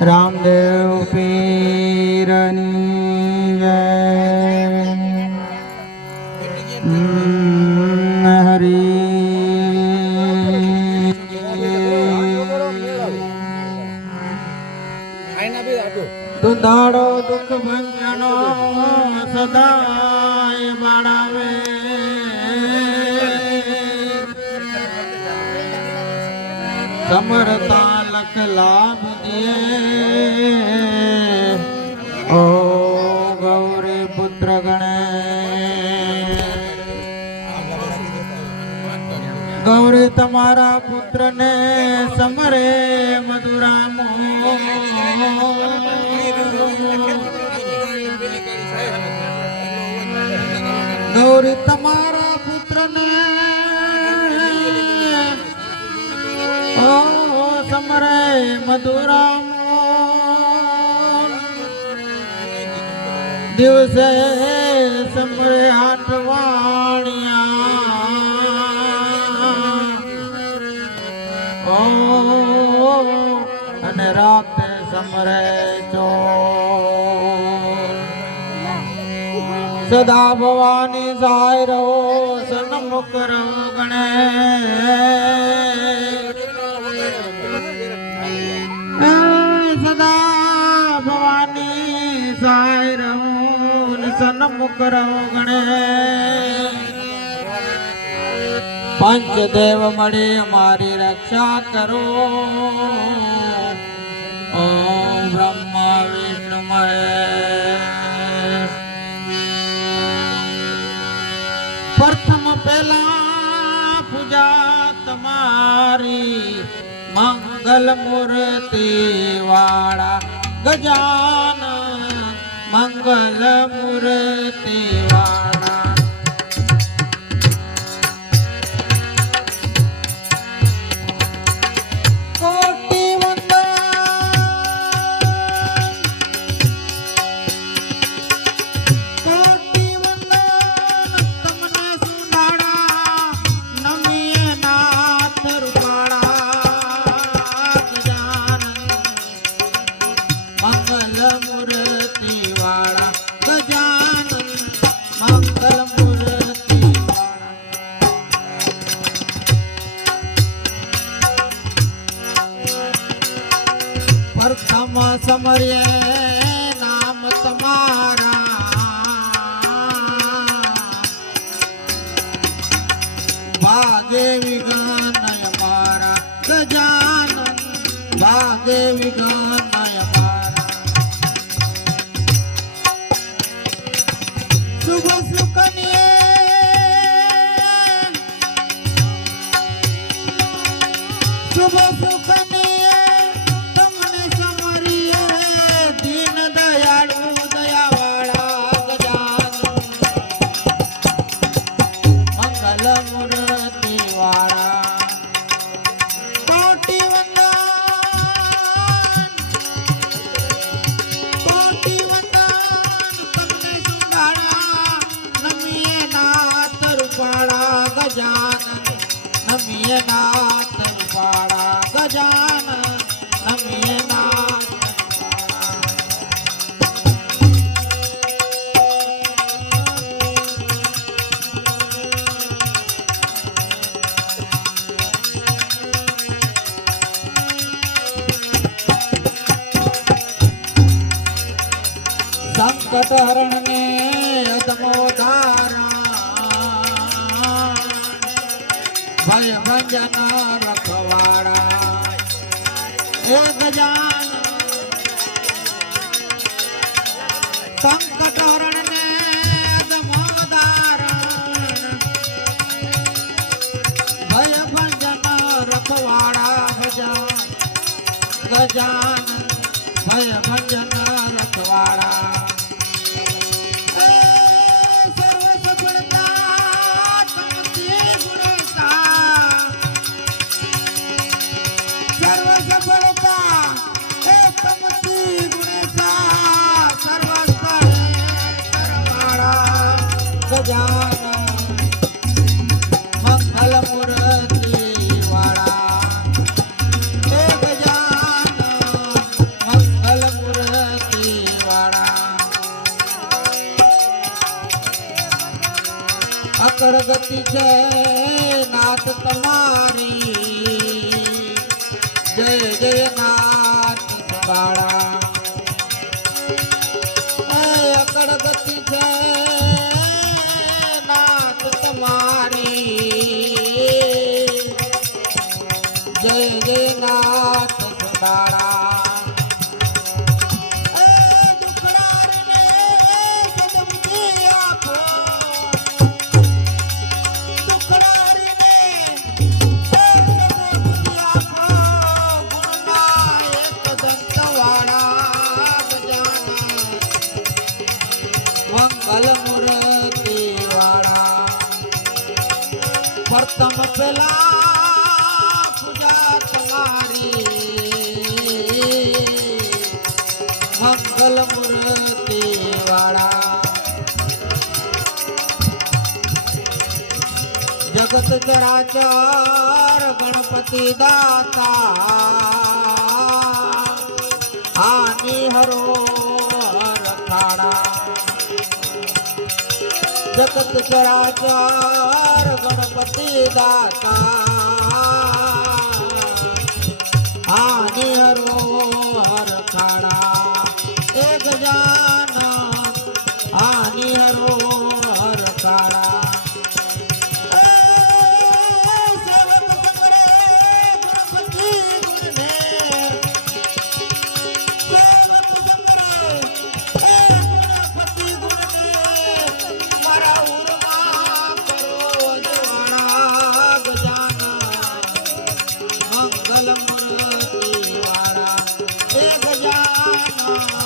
રામદેવ પીરની જય દુધાડો દુઃખ ભંજનો સદાય બાળાવે સમરતા લખ લાભ દે ઓ ગૌરી પુત્ર ગણે ગૌરી તમારા પુત્ર ને સમરે મધુરામો ગૌરી તમારા પુત્ર ને સમરે મધુરામો દિવસે સમરે આઠવાણિયા અને રાતે સમરે ચોર સદા ભવાની જાય રહો સન્મુખ રહો ગણે સદા ભવાની જાય રહો સન્મુખ રહો ગણે પંચદેવ મળી અમારી રક્ષા કરો ઓમ બ્રહ્મા વિષ્ણુ મહેશ પ્રથમ પહેલા પૂજા તમારી મંગલ મૂર્તિ વાળા ગજાનન મંગલ મૂર્તિ વાળા કોટી પ્રથમ સમર્ય નામ તમારા ભાગે વિઘ્ન અમારા ગજાનન ભાગે વિઘ્ન અમારા શુભ સુકન્યે શુભ સુકન્યે નમીએ નાથ રૂપાળા ગજાનન નમીએ નાથ સંકટ હરણ ને અધમોધારા ભય ભંજન રખવાડા હે ગજાનન સંકટ હરણ ને અધમોધારણ ભય ભંજન રખવાડા ગજાનન ભય ભંજન રખવાડા ગજાનન મંગલ મૂર્તિ વાળા ગજાનન છે નાથ તમારી જય જય નાથ બાળા અકળ ગતિ છે નાથ તમારી જય જય નાથ બાળા પ્રથમ પેલા પૂજા તમારી મંગલ મૂર્તિ વાળા જગત ચરાચર ગણપતિ દાતા આની હરો રખાડા જગત ચરાચર ગણપતિ દાતા આની હરો હરખાડા એક જાન આની હરો હરખાડા મૂર્તિ વાળા એક જાન